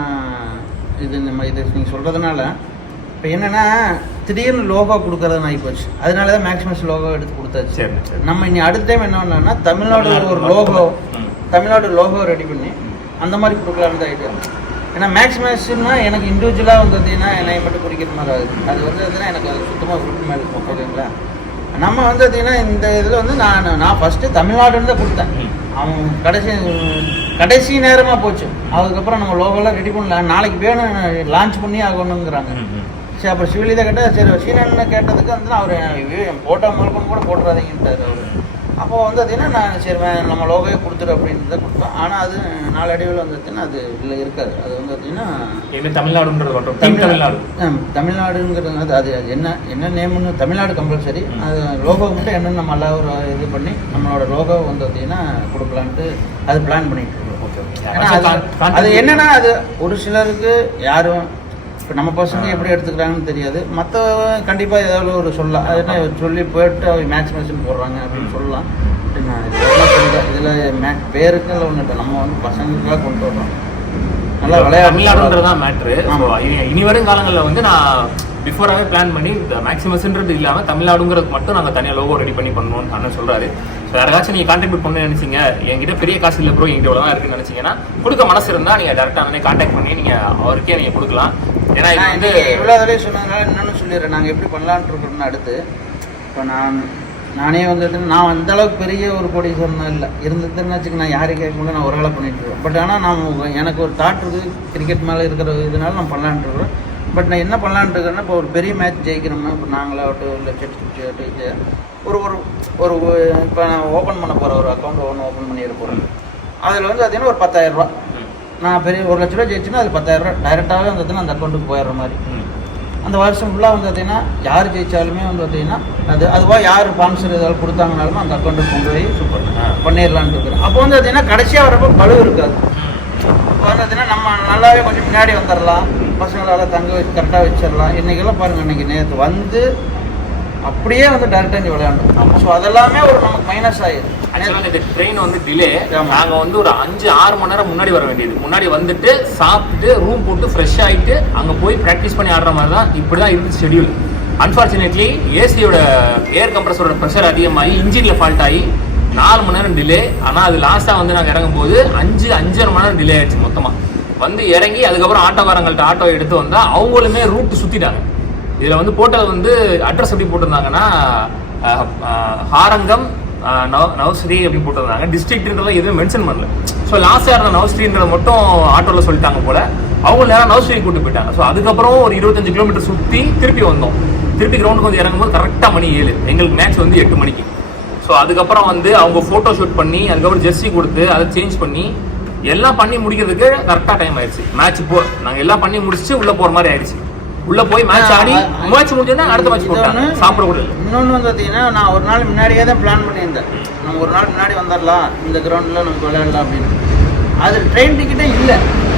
இது நீங்கள் சொல்கிறதுனால இப்போ என்னென்னா திடீர்னு லோகோ கொடுக்கறது ஆகி போச்சு. அதனால தான் மேக்ஸிமஸ் லோகோ எடுத்து கொடுத்தாச்சு. நம்ம இனி அடுத்த டைம் என்ன பண்ணோம்னா தமிழ்நாடு லோகோ ரெடி பண்ணி அந்த மாதிரி கொடுக்கலான்னு தான் ஐடியா. ஏன்னா மேக்ஸிமஸ்னா எனக்கு இண்டிவிஜுவலாக வந்து பார்த்தீங்கன்னா என்னை மட்டும் குறிக்கிற மாதிரி ஆகுது. அது வந்து பார்த்தீங்கன்னா எனக்கு அது சுத்தமாக விருப்பமாக இருக்கும். ஓகேங்களா? நம்ம வந்து பார்த்தீங்கன்னா இந்த இதில் வந்து நான் ஃபஸ்ட்டு தமிழ்நாடுன்னு தான் கொடுத்தேன். அவன் கடைசி நேரமாக போச்சு. அதுக்கப்புறம் நம்ம லோகோலாம் ரெடி பண்ணலாம், நாளைக்கு வேணும் லான்ச் பண்ணி ஆகணுங்கிறாங்க. சரி, அப்புறம் சிவலிதா கேட்டால் சரி சீனன்னு கேட்டதுக்கு வந்து அவர் போட்டோ முதல்கொண்டு கூட போட்டுறாதீங்கன்ட்டார் அவர். அப்போ வந்து பார்த்தீங்கன்னா நான் சரி நம்ம லோகோவே கொடுத்துரு அப்படின்னு தான் கொடுத்தோம். ஆனால் அது நாளடைவில் வந்து பார்த்தீங்கன்னா அது இல்லை இருக்காது. அது வந்து பார்த்தீங்கன்னா தமிழ்நாடுங்கிறது அது என்ன நேம்னு தமிழ்நாடு கம்பல்சரி. அது லோகோ மட்டும் என்னென்னு நம்ம எல்லாம் ஒரு இது பண்ணி நம்மளோட லோகோ வந்து பார்த்தீங்கன்னா கொடுக்கலான்ட்டு அது பிளான் பண்ணிட்டு இருக்கோம். ஏன்னா அது என்னென்னா அது ஒரு சிலருக்கு யாரும் இப்போ நம்ம பசங்க எப்படி எடுத்துக்கிறாங்கன்னு தெரியாது. மற்ற கண்டிப்பாக ஏதாவது ஒரு சொல்லலாம், அது என்ன சொல்லி போயிட்டு மேட்ச் போடுறாங்க அப்படின்னு சொல்லலாம். நான் இதெல்லாம் சொல்கிறேன், இதில் பேருக்கு இல்லை ஒன்று இல்லை, நம்ம வந்து பசங்களுக்காக கொண்டு வரோம். நல்லா விளையாடுறது தான் மேட்ரு. இனி வரும் காலங்களில் வந்து நான் பிஃபோராகவே பிளான் பண்ணி இந்த மேக்ஸிமஸ்ன்றது இல்லாமல் தமிழ்நாடுங்கிறது மட்டும் நாங்கள் தனியாக லோகோ ரெடி பண்ணணும்னு அண்ணன் சொல்கிறாரு. ஸோ யாராச்சும் நீங்கள் கான்ட்ரிபியூட் பண்ண நினச்சிங்க, என்கிட்ட பெரிய காசு இல்லை ப்ரோ, என்கிட்ட இவ்வளோ தான் இருக்குன்னு நினச்சிங்கன்னா கொடுக்க மனசு இருந்தால் நீங்கள் டேரெக்டாக அண்ணனே கான்டாக்ட் பண்ணி நீங்கள் அவருக்கே நீங்கள் கொடுக்கலாம். ஏன்னா இது வந்து இவ்வளோ தடவை சொன்னதுனால என்னென்னு சொல்லிடுறேன், நாங்கள் எப்படி பண்ணலான்ட்டு இருக்கோம்னு. அடுத்து இப்போ நானே வந்து நான் அந்த அளவுக்கு பெரிய ஒரு கோடீஸ்வரன் இல்லை இருந்ததுன்னு வச்சுக்க, நான் யாரையும் கேட்க முடியல, நான் ஒரு வேலை பண்ணிட்டு இருக்கேன். பட் ஆனால் நான் எனக்கு ஒரு தாட் இருக்குது கிரிக்கெட் மேலே இருக்கிற இதனால நான் பண்ணலான்ட்டு இருக்கிறேன். பட் நான் என்ன பண்ணலான்ட்டு இருக்கேன்னா, இப்போ ஒரு பெரிய மேட்ச் ஜெயிக்கணும்னா, இப்போ நாங்களாகட்டும் இல்லை ஒரு ஒரு ஒரு இப்போ நான் ஓப்பன் பண்ண போகிறேன், ஒரு அக்கௌண்ட் ஓப்பன் பண்ணிட போகிறேன். அதில் வந்து பார்த்தீங்கன்னா ஒரு 10,000 ரூபா, நான் பெரிய 1 லட்ச ரூபா ஜெயிச்சுன்னா அது 10,000 ரூபா டைரெக்டாகவே வந்து அந்த அக்கௌண்ட்டுக்கு போயிடுற மாதிரி. அந்த வருஷம் ஃபுல்லாக வந்து பார்த்தீங்கன்னா யார் ஜெயித்தாலுமே வந்து பார்த்தீங்கன்னா அதுவாக யார் ஸ்பான்சர் ஏதாவது கொடுத்தாங்கனாலுமே அந்த அக்கௌண்ட்டுக்கு கொண்டு போய் சூப்பர் பண்ணிடலான்ட்டு இருக்கிறேன். அப்போ வந்து பார்த்தீங்கன்னா கடைசியாக வரப்போ பழு இருக்காது. இப்போ வந்து பார்த்தீங்கன்னா நம்ம நல்லாவே கொஞ்சம் முன்னாடி வந்துடலாம், பசங்களால் தங்க வச்சு கரெக்டாக வச்சிடலாம். இன்றைக்கெல்லாம் பாருங்கள், இன்றைக்கி நேற்று வந்து அப்படியே வந்து டேரெக்டாக நீ விளையாண்டோம். ஸோ அதெல்லாமே ஒரு நமக்கு மைனஸ் ஆகிடுது. இந்த ட்ரெயின் வந்து டிலே, நாங்கள் வந்து ஒரு 5-6 மணி நேரம் முன்னாடி வர வேண்டியது. முன்னாடி வந்துட்டு சாப்பிட்டு ரூம் போட்டு ஃப்ரெஷ் ஆகிட்டு அங்கே போய் ப்ராக்டிஸ் பண்ணி ஆடுற மாதிரி தான் இப்படி தான் இருந்துச்சு ஷெடியூல். அன்ஃபார்ச்சுனேட்லி ஏசியோட ஏர் கம்ப்ரஸரோட ப்ரெஷர் அதிகமாகி இன்ஜினில் ஃபால்ட் ஆகி 4 மணி நேரம் டிலே. ஆனால் அது லாஸ்ட்டாக வந்து நாங்கள் இறங்கும் போது 5-5.5 மணி நேரம் டிலே ஆகிடுச்சு மொத்தமாக. வந்து இறங்கி அதுக்கப்புறம் ஆட்டோக்காரங்கள்ட்ட ஆட்டோ எடுத்து வந்தால் அவங்களுமே ரூட்டு சுற்றிட்டாங்க. இதில் வந்து போட்டது வந்து அட்ரஸ் எப்படி போட்டிருந்தாங்கன்னா ஹாரங்கம் நவஸ்ரீ அப்படின்னு போட்டிருந்தாங்க. டிஸ்ட்ரிக்ட்ன்றதை எதுவும் மென்ஷன் பண்ணல. ஸோ லாஸ்ட்டாக இருந்த நவஸ்ரீன்றதை மட்டும் ஆட்டோவில் சொல்லிட்டாங்க போல். அவங்க நேரம் நவஸ்ரீ கூட்டு போயிட்டாங்க. ஸோ அதுக்கப்புறம் ஒரு 25 கிலோமீட்டர் சுற்றி திருப்பி வந்தோம். திருப்பி கிரவுண்டுக்கு வந்து இறங்கும்போது கரெக்டாக மணி 7, எங்களுக்கு மேட்ச் வந்து 8 மணிக்கு. ஸோ அதுக்கப்புறம் வந்து அவங்க ஃபோட்டோ ஷூட் பண்ணி அதுக்கப்புறம் ஜெர்சி கொடுத்து அதை சேஞ்ச் பண்ணி எல்லாம் பண்ணி முடிக்கிறதுக்கு கரெக்டாக டைம் ஆயிடுச்சு. மேட்ச் நாங்கள் எல்லாம் பண்ணி முடிச்சுட்டு உள்ளே போகிற மாதிரி ஆயிடுச்சு. உள்ள போய் மேட்ச் ஆடி மேட்ச் முடிஞ்சா அடுத்த மேட்ச் போட்டாங்க. சாப்பிட கூட இல்லை. இன்னொன்று வந்து பார்த்தீங்கன்னா, நான் ஒரு நாள் முன்னாடியே தான் பிளான் பண்ணியிருந்தேன். நம்ம ஒரு நாள் முன்னாடி வந்துடலாம், இந்த கிரவுண்டில் நமக்கு விளையாடலாம் அப்படின்னு. அது ட்ரெயின் டிக்கெட்டே இல்லை.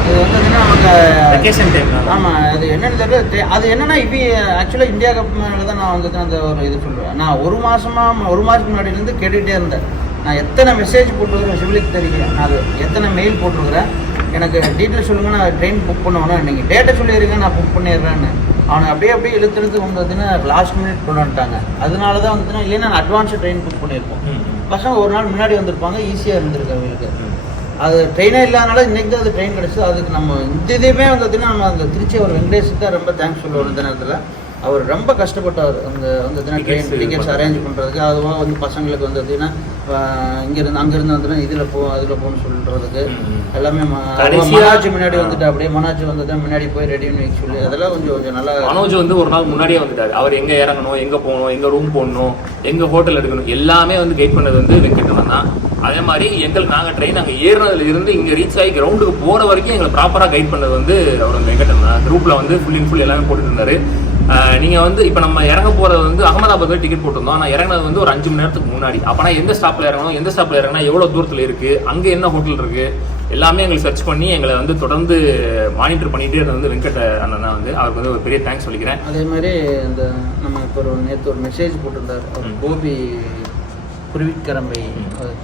இது வந்து நமக்கு வெக்கேஷன் டைம். ஆமாம், அது என்னென்னு தெரியல. அது என்னென்னா இப்போ ஆக்சுவலாக இந்தியா கப் மேலே தான் நான் வந்துட்டு அந்த ஒரு இது சொல்லுவேன். நான் ஒரு மாதத்துக்கு முன்னாடியிலேருந்து கேட்டுகிட்டே இருந்தேன். நான் எத்தனை மெசேஜ் போட்டுருக்கிறேன் சிவிலுக்கு தெரியும், நான் அது எத்தனை மெயில் போட்டிருக்கிறேன், எனக்கு டீட்டெயில் சொல்லுங்கள், நான் ட்ரெயின் புக் பண்ணுவேன்னா நீங்கள் டேட்டை சொல்லிடுங்க, நான் புக் பண்ணிடுறேன்னு. அவனை அப்படியே இழுத்து வந்ததுன்னா லாஸ்ட் மினிட் கொண்டு வந்துட்டாங்க. அதனால தான் வந்துட்டுனா இல்லைன்னா நான் அட்வான்ஸு ட்ரெயின் புக் பண்ணியிருப்போம். பசங்க ஒரு நாள் முன்னாடி வந்திருப்பாங்க, ஈஸியாக இருந்திருக்கு அவங்களுக்கு. அது ட்ரெயினே இல்லாதனால இன்றைக்கி தான் அது ட்ரெயின் கிடச்சிது. அதுக்கு நம்ம இந்த இதுவுமே வந்துட்டுனா நம்ம அந்த திருச்சி அவர் வெங்கடேஷுக்கு தான் ரொம்ப தேங்க்ஸ் சொல்லுவோம். இந்த நேரத்தில் அவர் ரொம்ப கஷ்டப்பட்டார் அந்த தினம் ட்ரெயின் டிக்கெட்ஸ் அரேஞ்ச் பண்ணுறதுக்கு. அதுவும் வந்து பசங்களுக்கு வந்துட்டுனா இங்கேருந்து அங்கேருந்து வந்துட்டுனா இதில் அதில் போகணும்னு சொல்கிறதுக்கு எல்லாமே மனோஜ் முன்னாடி வந்துட்டு அப்படியே மனோஜ் வந்துட்டு முன்னாடி போய் ரெடி பண்ணி சொல்லி அதெல்லாம் கொஞ்சம் நல்லா. மனோஜ் வந்து ஒரு நாள் முன்னாடியே வந்துட்டார். அவர் எங்கே இறங்கணும், எங்கே போகணும், எங்கே ரூம் போடணும், எங்கே ஹோட்டல் எடுக்கணும் எல்லாமே வந்து கைட் பண்ணது வந்து வெங்கடேஷன் தான். அதே மாதிரி நாங்கள் ட்ரெயின் அங்கே ஏறினதுல இருந்து இங்கே ரீச் ஆகி கிரவுண்டுக்கு போகிற வரைக்கும் எங்களை ப்ராப்பராக கைட் பண்ணது வந்து அவர் வெங்கடேஷன் தான். குரூப்பில் வந்து ஃபுல் அண்ட் ஃபுல் எல்லாமே போட்டுட்டு இருந்தார். நீங்கள் வந்து இப்போ நம்ம இறங்க போகிறது வந்து அகமதாபாத்தில் டிக்கெட் போட்டிருந்தோம். ஆனால் இறங்கினது வந்து ஒரு 5 மணி நேரத்துக்கு முன்னாடி. அப்போனா எந்த ஸ்டாப்பில் இறங்கணும், எந்த ஸ்டாப்பில் இறங்கினா எவ்வளோ தூரத்தில் இருக்குது, அங்கே என்ன ஹோட்டல் இருக்குது எல்லாமே எங்களுக்கு சர்ச் பண்ணி எங்களை வந்து தொடர்ந்து மானிட்டர் பண்ணிகிட்டே இருந்தது வந்து வெங்கட் அண்ணன் தான். வந்து அவருக்கு வந்து ஒரு பெரிய தேங்க்ஸ் சொல்லிக்கிறேன். அதே மாதிரி இந்த நம்ம இப்போ நேற்று ஒரு மெசேஜ் போட்டிருந்தார் அவர் கோபி குருவிக்கரம்பை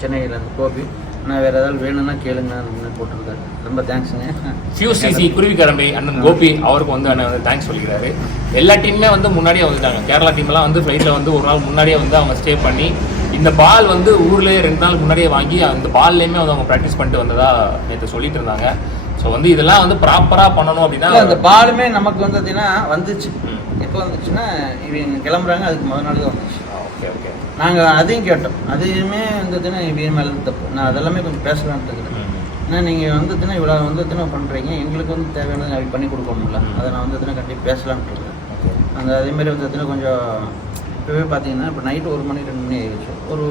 சென்னையில் அந்த கோபி. நான் வேறு ஏதாவது வேணும்னா கேளுங்கன்னு போட்டிருந்தாரு. ரொம்ப தேங்க்ஸுங்க. QCC குருவிக்கரம்பை அண்ணன் கோபி அவருக்கு வந்து அண்ணன் வந்து தேங்க்ஸ் சொல்லிக்கிறாரு. எல்லா டீமுமே வந்து முன்னாடியே வந்துட்டாங்க. கேரளா டீம்லாம் வந்து ஃப்ளைட்டில் வந்து ஒரு நாள் முன்னாடியே வந்து அவங்க ஸ்டே பண்ணி இந்த பால் வந்து ஊர்லேயே 2 நாள் முன்னாடியே வாங்கி அந்த பால்லையுமே வந்து அவங்க ப்ராக்டிஸ் பண்ணிட்டு வந்ததா நேற்று சொல்லிட்டு இருந்தாங்க. ஸோ வந்து இதெல்லாம் வந்து ப்ராப்பராக பண்ணணும் அப்படின்னா அந்த பாலுமே நமக்கு வந்து பார்த்தீங்கன்னா வந்துச்சு. எப்போ வந்துச்சுன்னா இவங்க கிளம்புறாங்க அதுக்கு முதல் நாள் தான் வந்துச்சு. Okay okay. நாங்கள் அதையும் கேட்டோம். அதையுமே வந்துட்டுன்னா இவங்க மேலே தப்பு. நான் அதெல்லாமே கொஞ்சம் பேசலான்ட்டு இருக்கிறேன். ஏன்னா நீங்கள் வந்துட்டுன்னா இவ்வளோ வந்துட்டுன்னா பண்ணுறீங்க, எங்களுக்கு வந்து தேவையானது அவங்க பண்ணி கொடுக்கணும்ல. அதை நான் வந்துட்டுன்னா கண்டிப்பாக பேசலான்ட்டு இருக்கிறேன். அந்த அதேமாதிரி வந்துட்டுன்னா கொஞ்சம் இப்போவே பார்த்தீங்கன்னா இப்போ நைட்டு 1 மணி 2 மணி ஆகிடுச்சு. ஒரு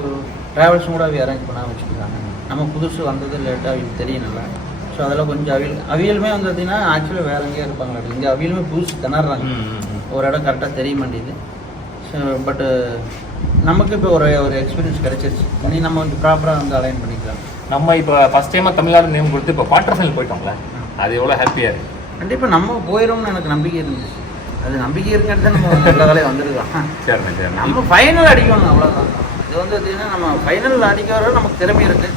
ட்ராவல்ஸும் கூட அவங்க அரேஞ்ச் பண்ணாமல் வச்சுருக்காங்க. நம்ம புதுசு வந்தது லேட்டாக அவங்களுக்கு தெரியணும்ல. ஸோ அதெல்லாம் கொஞ்சம் அவியலுமே வந்து பார்த்தீங்கன்னா ஆக்சுவலாக வேறு எங்கேயே இருப்பாங்களா, இங்கே அவியலுமே புதுசு திணறாங்க. ஒரு இடம் கரெக்டாக தெரிய மாட்டேங்குது. ஸோ பட்டு நமக்கு இப்போ ஒரு எக்ஸ்பீரியன்ஸ் கிடைச்சிருச்சு. இனி நம்ம வந்து ப்ராப்பராக வந்து அலைன் பண்ணிக்கலாம். நம்ம இப்போ ஃபஸ்ட் டைமாக தமிழ்நாடு நேம் கொடுத்து இப்போ குவார்டர் ஃபைனல் போயிட்டோம்ல, அது எவ்வளோ ஹாப்பியாக இருக்குது. கண்டிப்பாக நம்ம போயிடும்னு எனக்கு நம்பிக்கை இருந்துச்சு. அது நம்பிக்கை இருக்கிறது நம்ம எல்லா வேலையும் வந்துருக்கலாம். சரி நம்ம ஃபைனல் அடிக்கணும், அவ்வளோதான். இது வந்து பார்த்தீங்கன்னா நம்ம ஃபைனல் அடிக்க வர நமக்கு திறமை இருக்குது.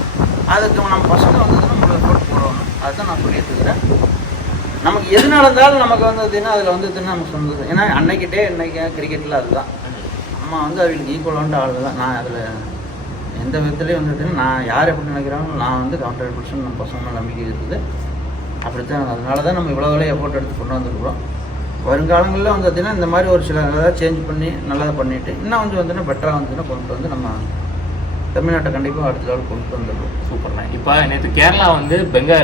அதுக்கு நம்ம பசங்க வந்து நம்ம எஃபோர்ட் போடணும். அதுதான் நான் சொல்லிட்டு இருக்கிறேன். நமக்கு எது நடந்தாலும் நமக்கு வந்து பார்த்தீங்கன்னா அதில் வந்து நமக்கு சொந்தது. ஏன்னா அன்னைக்கிட்டே இன்னைக்கு கிரிக்கெட்டில் அதுதான் நம்ம வந்து அவங்களுக்கு ஈக்குவலான ஆள் தான். நான் அதில் எந்த விதத்துலேயும் வந்து நான் யார் எப்படி நினைக்கிறாங்களோ நான் வந்து 100% நம்ம பசங்க நம்பிக்கை இருக்குது. அப்படித்தான். அதனால தான் நம்ம இவ்வளோ வேலையை எஃபோர்ட் எடுத்து கொண்டு வந்துருக்குறோம். வருங்காலங்களில் வந்து பார்த்தீங்கன்னா இந்த மாதிரி ஒரு சில ஏதாவது சேஞ்ச் பண்ணி நல்லா பண்ணிவிட்டு இன்னும் வந்து வந்துன்னா பெட்டராக வந்துன்னா கொண்டு வந்து நம்ம தமிழ்நாட்டை கண்டிப்பாக அடுத்த லெவல் கொண்டு வந்துடுவோம். சூப்பர்ண்ணா. இப்போ நேற்று கேரளா வந்து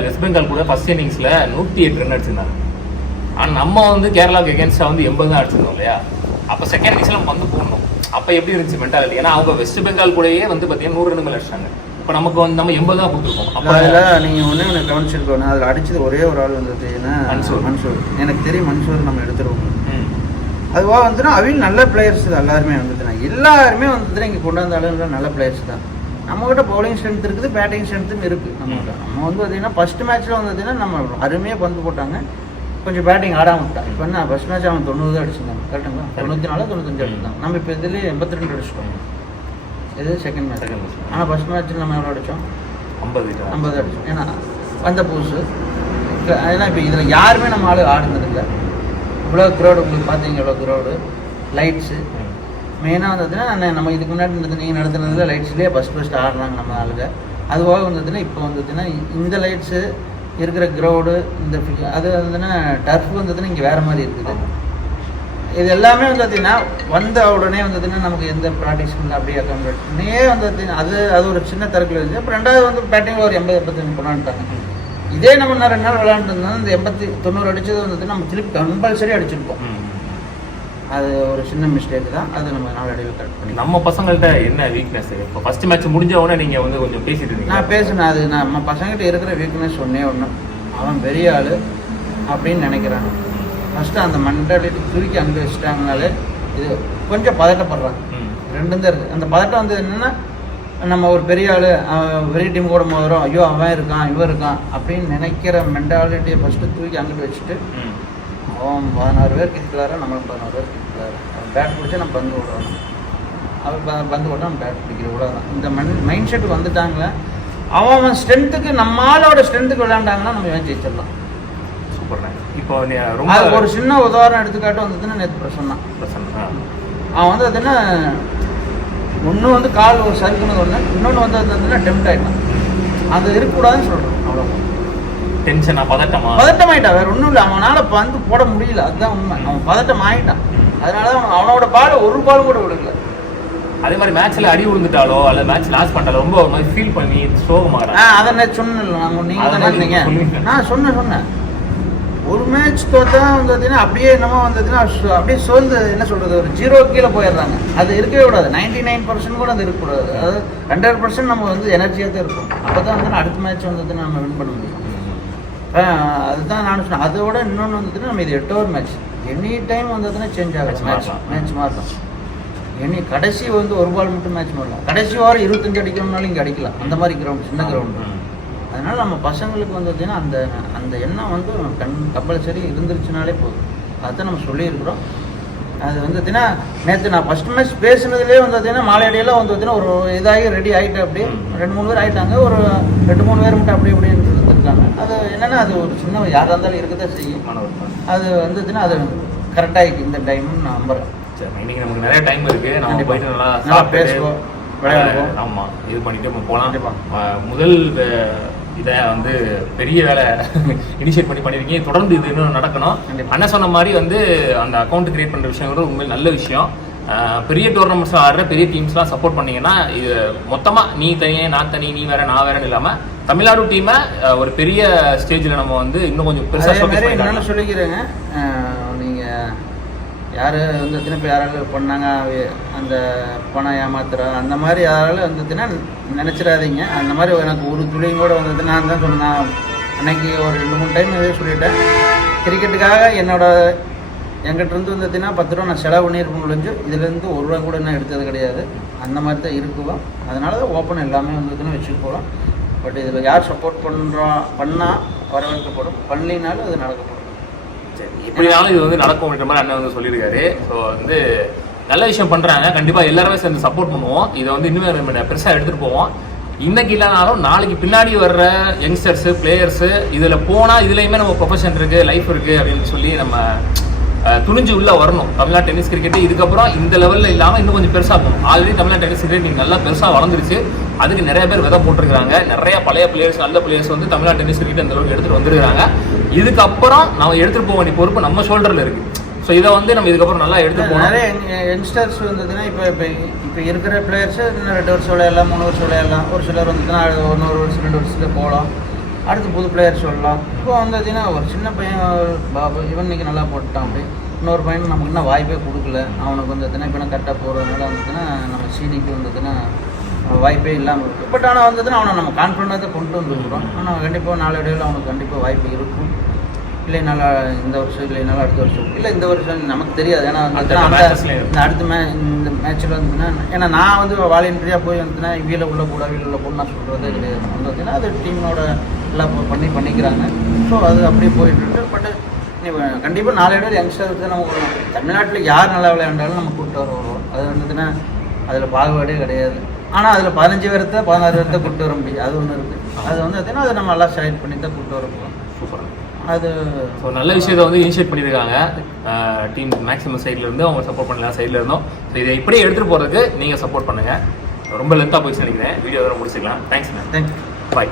வெஸ்ட் பெங்கால் கூட ஃபர்ஸ்ட் இன்னிங்ஸில் 108 ரன் அடிச்சிருந்தாங்க. ஆனால் நம்ம வந்து கேரளாவுக்கு எகேன்ஸ்டாக வந்து 80 தான் அடிச்சிருந்தோம் இல்லையா. அப்போ செகண்ட் இன்னிங்ஸில் நம்ம வந்து போடணும். அப்போ எப்படி இருந்துச்சு மென்டாலிட்டி? ஏன்னா அவங்க வெஸ்ட் பெங்கால் கூடயே வந்து பார்த்தீங்கன்னா 100 ரன் மேலே அடிச்சாங்க. இப்போ நமக்கு வந்து நம்ம 80 தான் கொடுத்துருக்கோம். அப்போ அதில் நீங்கள் ஒன்று எனக்கு கவனிச்சிருக்கோம். அதில் அடிச்சது ஒரே ஒரு ஆள் வந்து மன்சூர். எனக்கு தெரியும் மன்சூர் நம்ம எடுத்துருவோம். அதுவாக வந்துன்னா அவங்க நல்ல பிளேயர்ஸ் தான் எல்லாருமே வந்துட்டுனா எல்லாருமே வந்துட்டு இங்கே கொண்டாந்தாலும் நல்ல பிளேயர்ஸ் தான். நம்மகிட்ட பவுலிங் ஸ்ட்ரென்த் இருக்குது, பேட்டிங் ஸ்ட்ரென்த்தும் இருக்குது நம்மகிட்ட. நம்ம வந்து பார்த்தீங்கன்னா ஃபஸ்ட் மேட்ச்சில் வந்துட்டுன்னா நம்ம அருமையாக பந்து போட்டாங்க, கொஞ்சம் பேட்டிங் ஆடாமல் விட்டான். இப்போ என்ன ஃபஸ்ட் மேட்ச் அவன் 90 தான் அடிச்சிருந்தாங்க கரெக்டுங்களா, 94 95 அடிச்சிருந்தாங்க. நம்ம இப்போ இதுலேயே 82 அடிச்சிட்டோம். இது செகண்ட் மேட்ச். ஆனால் ஃபஸ்ட் மேட்ச்சில் நம்ம எவ்வளோ அடித்தோம்? 50 அடித்தோம். ஏன்னா வந்த புதுசு. ஏன்னா இப்போ இதில் யாருமே நம்ம ஆள் ஆடுனதில்லை. இவ்வளோ க்ரௌடு உங்களுக்கு பார்த்தீங்க, எவ்வளோ க்ரௌடு, லைட்ஸு மெயினாக வந்ததுன்னா நம்ம இதுக்கு முன்னாடி இருந்தது நீங்கள் நடத்துனதில் லைட்ஸ்லேயே ஃபஸ்ட் ஆடுறாங்க நம்ம ஆளுங்க. அதுவாக வந்ததுன்னா இப்போ வந்ததுன்னா இந்த லைட்ஸு இருக்கிற க்ரௌடு இந்த அது வந்துன்னா டர்ஃப் வந்ததுன்னா இங்கே வேறு மாதிரி இருக்குது. இது எல்லாமே வந்து பார்த்தீங்கன்னா வந்த உடனே வந்ததுன்னா நமக்கு எந்த ப்ராக்டிஸும் அப்படியே அக்கௌண்ட் பண்ணே வந்து பார்த்தீங்கன்னா அது ஒரு சின்ன தரக்கில் இருந்துச்சு. அப்புறம் ரெண்டாவது வந்து பேட்டிங்கில் ஒரு 80-85 கொண்டாந்துட்டாங்க. இதே நம்ம நான் 2 நாள் விளையாண்டுருந்தோம். இந்த 80-90 அடித்தது வந்து நம்ம திருப்பி கம்பல்சரி அடிச்சிருப்போம். அது ஒரு சின்ன மிஸ்டேக் தான். அது நம்ம நாளடைவில் கரெக்ட் பண்ணி. நம்ம பசங்கள்கிட்ட என்ன வீக்னஸ்? இப்போ ஃபஸ்ட்டு மேட்ச் முடிஞ்ச உடனே நீங்கள் வந்து கொஞ்சம் பேசிட்டு இருந்தீங்க. நான் பேசினேன். அது நம்ம பசங்கள்கிட்ட இருக்கிற வீக்னஸ் ஒன்று அவன் பெரிய ஆள் அப்படின்னு நினைக்கிறாங்க. ஃபஸ்ட்டு அந்த மென்டாலிட்டி தூக்கி அங்கே வச்சுட்டாங்கனாலே இது கொஞ்சம் பதட்டப்படுறாங்க. ரெண்டும் தான் இருக்குது. அந்த பதட்டம் வந்து என்னென்னா நம்ம ஒரு பெரிய ஆள் பெரிய டீம் கூட வரும், ஐயோ அவன் இருக்கான் இவன் இருக்கான் அப்படின்னு நினைக்கிற மென்டாலிட்டியை ஃபஸ்ட்டு தூக்கி அங்கிட்டு வச்சுட்டு அவன் 16 பேர் கிரிக்கலாரு, நம்மளும் 16 பேர் கிரிக்கலாரு. அவன் பேட் பிடிச்சா நம்ம பந்து விடணும், அவன் பந்து விட்டா நம்ம பேட் பிடிக்கிற விடலாம். இந்த மைண்ட் செட்டுக்கு வந்துட்டாங்களே, அவன் ஸ்ட்ரென்த்துக்கு நம்ம ஆளோட ஸ்ட்ரென்த்துக்கு விளையாண்டாங்கன்னா நம்ம ஏன் ஜெயிச்சிடலாம். சூப்பர். இப்போ ரொம்ப அது ஒரு சின்ன உதாரணம் எடுத்துக்காட்டு வந்ததுன்னா நேற்று பிரசன்னா அவன் வந்து அதுன்னா ஒன்று வந்து கால் ஒரு சறுக்குனது ஒன்று, இன்னொன்று வந்து அதுன்னா டெம்ட் ஆகிட்டான். அது இருக்கக்கூடாதுன்னு சொல்கிறோம். அவ்வளோ டென்ஷனா பதட்டமாயிட்டா, வேற ஒன்றும் இல்லை. அவனால் பந்து போட முடியல, அதுதான் உண்மை. அவன் பதட்டம் ஆகிட்டான். அதனால தான் அவனோட பால் ஒரு பாலும் கூட விடுக்கல. அதே மாதிரி மேட்ச்ல அடி விழுந்துட்டாலோ அல்ல மேட்ச் லாஸ் பண்ணிட்டாலோ ரொம்ப ஒரு மாதிரி ஃபீல் பண்ணி சோகமாகறான். அதை நான் சொன்னேன், நாங்கள் நீங்கள் தானே இருந்தீங்க, நான் சொன்னேன் ஒரு மேட்ச் தோத்தா வந்ததுன்னா அப்படியே என்னமோ வந்ததுன்னா அப்படியே சோர்ந்து என்ன சொல்கிறது ஒரு 0 கீழே போயிடுறாங்க. அது இருக்கவே கூடாது. 99% கூட அது இருக்கக்கூடாது. அதாவது 100% நம்ம வந்து எனர்ஜியாக தான் இருக்கும். அப்போ தான் வந்து அடுத்த மேட்ச் வந்ததுன்னா நம்ம வின் பண்ண முடியும். அதுதான் நான் சொன்னேன். அதோட இன்னொன்று வந்துட்டுன்னா நம்ம இது 8 ஓவர் மேட்ச், எனி டைம் வந்ததுன்னா சேஞ்ச் ஆகும் மேட்ச் மாறலாம். கடைசி வந்து ஒரு பால் மட்டும் மேட்ச் மாறலாம். கடைசி ஓவர் 25 அடிக்கணும்னாலும் இங்கே அடிக்கலாம். அந்த மாதிரி கிரவுண்ட், சின்ன கிரவுண்டு. அதனால் நம்ம பசங்களுக்கு வந்துச்சுன்னா அந்த அந்த எண்ணம் வந்து கம்பல்சரி இருந்துருச்சுனாலே போதும். அதுதான் நம்ம சொல்லியிருக்கிறோம். அது வந்துச்சுன்னா நேற்று நான் ஃபஸ்ட் மேட்ச் பேசுனதுலேயே வந்ததுன்னா மாலையடியெல்லாம் வந்துச்சுன்னா ஒரு இதாகி ரெடி ஆகிட்டு அப்படியே 2-3 பேர் ஆகிட்டாங்க. ஒரு 2-3 பேர் மட்டும் அப்படி இப்படின்னு இருந்துருக்காங்க. அது என்னென்னா அது ஒரு சின்ன யாராக இருந்தாலும் இருக்கதான் செய்யும். அது வந்துச்சுன்னா அது கரெக்டாக இந்த டைம்னு நான் நம்புகிறேன். சரி, இன்னைக்கு நமக்கு நிறைய டைம் இருக்குது. நம்ம போயிட்டு நல்லா பேசுவோம், விளையாடுவோம். ஆமாம், இது பண்ணிட்டு நம்ம போகலாம். முதல் இதை வந்து பெரிய வேலை இனிஷியேட் பண்ணியிருக்கீங்க. தொடர்ந்து இது இன்னும் நடக்கணும். அண்ணன் சொன்ன மாதிரி வந்து அந்த அக்கௌண்ட் கிரியேட் பண்ணுற விஷயங்கிறது உண்மையில் நல்ல விஷயம். பெரிய டோர்னமெண்ட்ஸ் ஆடுற பெரிய டீம்ஸ்லாம் சப்போர்ட் பண்ணீங்கன்னா இது மொத்தமாக நீ தனியே நான் தனி நீ வேற நான் வேறன்னு இல்லாமல் தமிழ்நாடு டீமை ஒரு பெரிய ஸ்டேஜில் நம்ம வந்து இன்னும் கொஞ்சம் பெருசாக என்னென்ன சொல்லிக்கிறேங்க. நீங்கள் யார் வந்துச்சுன்னா இப்போ யாராலும் பண்ணாங்க அந்த பணம் ஏமாத்துறா அந்த மாதிரி யாராலும் வந்துச்சுன்னா நினச்சிடாதீங்க. அந்த மாதிரி எனக்கு ஒரு துளியும் கூட வந்தது. நான் தான் சொன்னேன் அன்னைக்கு ஒரு 2-3 டைம் இதே சொல்லிட்டேன். கிரிக்கெட்டுக்காக என்கிட்ட இருந்து வந்துச்சுன்னா 10 ரூபா நான் செலவு பண்ணியிருப்பேன் முடிஞ்சு. இதுலேருந்து 1 ரூபா கூட நான் எடுத்தது கிடையாது. அந்த மாதிரி தான் இருக்குவோம். அதனால தான் ஓப்பன் எல்லாமே வந்துச்சுன்னா வச்சுட்டு போகிறோம். பட் இதில் யார் சப்போர்ட் பண்ணால் வரவேற்கப்படும், பண்ணலினாலும் அது நடக்கப்படும். இப்படினாலும் இது வந்து நடக்கும்ன்ற மாதிரி அண்ணன் வந்து சொல்லியிருக்காரு. ஸோ வந்து நல்ல விஷயம் பண்ணுறாங்க. கண்டிப்பாக எல்லாருமே சேர்ந்து சப்போர்ட் பண்ணுவோம். இதை வந்து இன்னுமே பெருசாக எடுத்துகிட்டு போவோம். இன்னைக்கு இல்லைனாலும் நாளைக்கு பின்னாடி வர்ற யங்ஸ்டர்ஸு பிளேயர்ஸு இதில் போனால் இதுலேயுமே நம்ம ப்ரொஃபஷன் இருக்குது, லைஃப் இருக்குது அப்படின்னு சொல்லி நம்ம துணிஞ்சு உள்ளே வரணும். தமிழ்நாடு டென்னிஸ் கிரிக்கெட்டு இதுக்கப்புறம் இந்த லெவலில் இல்லாமல் இன்னும் கொஞ்சம் பெருசாக போகணும். ஆல்ரெடி தமிழ்நாடு டென்னிஸ் கிரிக்கெட் நீங்கள் நல்லா பெருசாக வளர்ந்துருச்சு. அதுக்கு நிறைய பேர் விதை போட்டிருக்காங்க. நிறைய பழைய பிளேயர்ஸ் நல்ல பிளேயர்ஸ் வந்து தமிழ்நாடு டென்னிஸ் கிரிக்கெட் அந்த அளவுக்கு எடுத்துகிட்டு வந்துருக்காங்க. இதுக்கப்புறம் நம்ம எடுத்துகிட்டு போக வேண்டிய பொறுப்பு நம்ம ஷோல்டரில் இருக்குது. ஸோ இதை வந்து நம்ம இதுக்கப்புறம் நல்லா எடுத்து போகணும். நிறைய யங்ஸ்டர்ஸ் வந்ததுன்னா இப்போ இருக்கிற பிளேயர்ஸு இன்னும் 2 வருஷம் விளையாடலாம், 3 வருஷம் விளையாடலாம். ஒரு சிலர் வந்துச்சுன்னா 1 வருஷம் 2 வருஷத்தில் போகலாம். அடுத்து புது பிளேயர் சொல்லலாம். இப்போ வந்துச்சுன்னா ஒரு சின்ன பையன் பாபு இவன் இன்னைக்கு நல்லா போட்டான். அப்படி இன்னொரு பையன் நமக்கு இன்னும் வாய்ப்பே கொடுக்கல. அவனுக்கு வந்துச்சுன்னா இப்போ கரெக்டாக போகிறதுனால வந்துச்சுன்னா நம்ம சீனிக்கு வந்துச்சுன்னா வாய்ப்பே இல்லாமல் இருக்குது. பட் ஆனால் வந்துச்சுன்னா அவனை நம்ம கான்ஃபிடண்டாக கொண்டு வந்துருக்குறோம். ஆனால் கண்டிப்பாக நாளடைவில் அவனுக்கு கண்டிப்பாக வாய்ப்பு இருக்கும். இல்லைனால இந்த வருஷம் இல்லைனாலும் அடுத்த வருஷம் இல்லை இந்த வருஷம் நமக்கு தெரியாது. ஏன்னா அடுத்த இந்த மேட்ச்சில் வந்துச்சுன்னா ஏன்னா நான் வந்து வாலண்டியராக போய் வந்துச்சுன்னா வீல உள்ள கூட நான் சொல்கிறதே கிடையாது. வந்துச்சுன்னா அது டீமோட எல்லாம் பண்ணிக்கிறாங்க. ஸோ அது அப்படியே போயிட்டு பட் கண்டிப்பாக நாளடைவில் யங்ஸ்டர்ஸ் நமக்கு தமிழ்நாட்டில் யார் நல்லா விளையாண்டாலும் நம்ம கூப்பிட்டு வருவோம். அது வந்துச்சுன்னா அதில் பாகுபாடே கிடையாது. ஆனால் அதில் 15 பேர்த்த 16 பேர்த்த கூப்பிட்டு வர முடியும். அது ஒன்று இருக்குது. அது வந்து பார்த்தீங்கன்னா அதை நம்ம நல்லா செலக்ட் பண்ணி தான் கூப்பிட்டு வர போகிறோம். சூப்பர். அது ஸோ நல்ல விஷயத்தை வந்து இனிஷியேட் பண்ணியிருக்காங்க டீம் மேக்ஸிமம் சைட்லேருந்து. அவங்க சப்போர்ட் பண்ணலாம் சைடில் இருந்தோம். ஸோ இதை இப்படியே எடுத்துகிட்டு போகிறதுக்கு நீங்கள் சப்போர்ட் பண்ணுங்கள். ரொம்ப லென்த்தாக போயிடுச்சு நினைக்கிறேன். வீடியோ வர முடிச்சுக்கலாம். Thanks ma'am. தேங்க்யூ. பாய்.